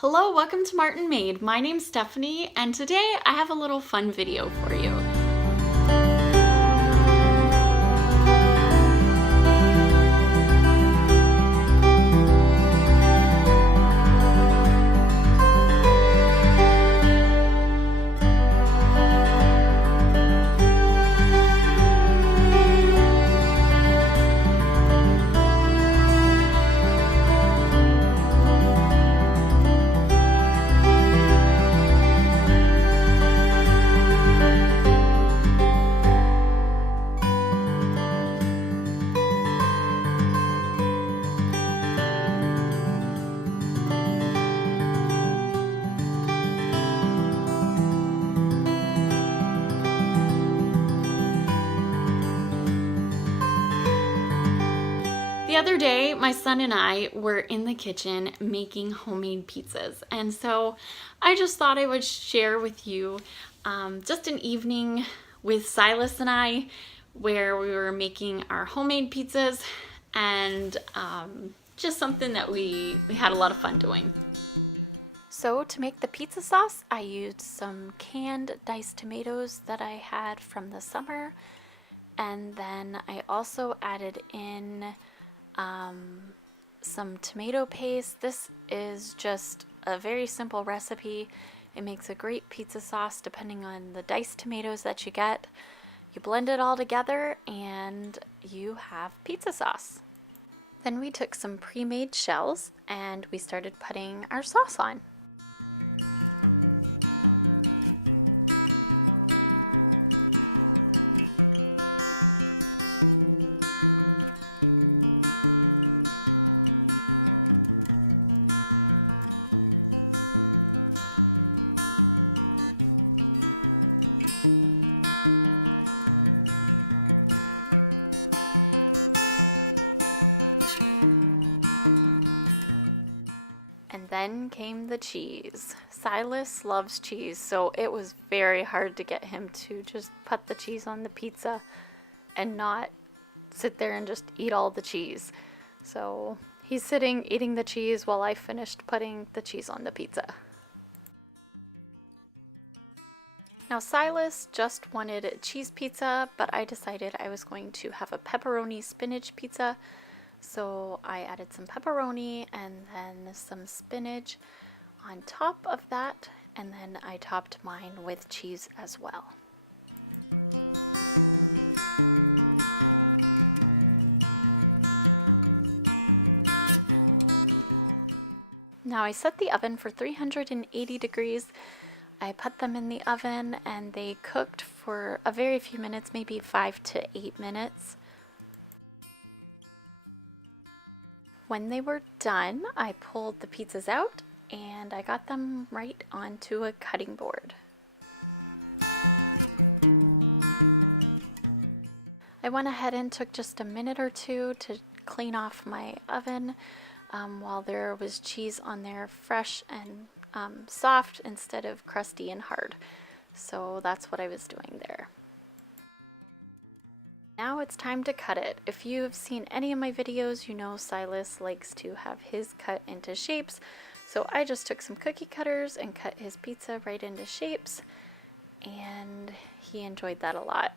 Hello, welcome to Martinmade. My name's Stephanie, and today I have a little fun video for you. The other day, my son and I were in the kitchen making homemade pizzas, and so I just thought I would share with you just an evening with Silas and I where we were making our homemade pizzas, and just something that we had a lot of fun doing. So to make the pizza sauce, I used some canned diced tomatoes that I had from the summer, and then I also added in some tomato paste. This is just a very simple recipe. It makes a great pizza sauce depending on the diced tomatoes that you get. You blend it all together and you have pizza sauce. Then we took some pre-made shells and we started putting our sauce on. And then came the cheese. Silas loves cheese, so it was very hard to get him to just put the cheese on the pizza and not sit there and just eat all the cheese. So he's sitting eating the cheese while I finished putting the cheese on the pizza. Now Silas just wanted a cheese pizza, but I decided I was going to have a pepperoni spinach pizza. So I added some pepperoni and then some spinach on top of that, and then I topped mine with cheese as well. Now I set the oven for 380 degrees. I put them in the oven and they cooked for a very few minutes, maybe 5 to 8 minutes. When they were done, I pulled the pizzas out and I got them right onto a cutting board. I went ahead and took just a minute or two to clean off my oven while there was cheese on there, fresh and soft instead of crusty and hard. So that's what I was doing there. Now it's time to cut it. If you've seen any of my videos, you know Silas likes to have his cut into shapes. So I just took some cookie cutters and cut his pizza right into shapes, and he enjoyed that a lot.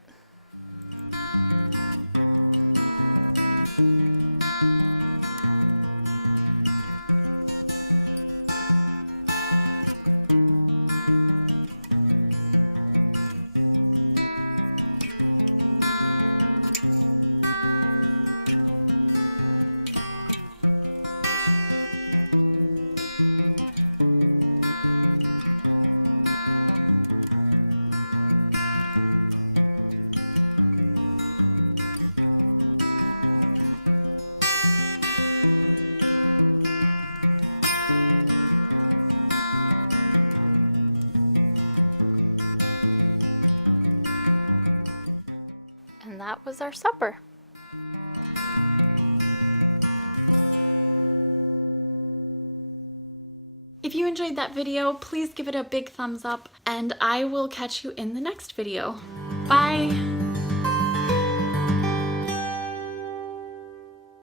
And that was our supper. If you enjoyed that video, please give it a big thumbs up, and I will catch you in the next video. Bye!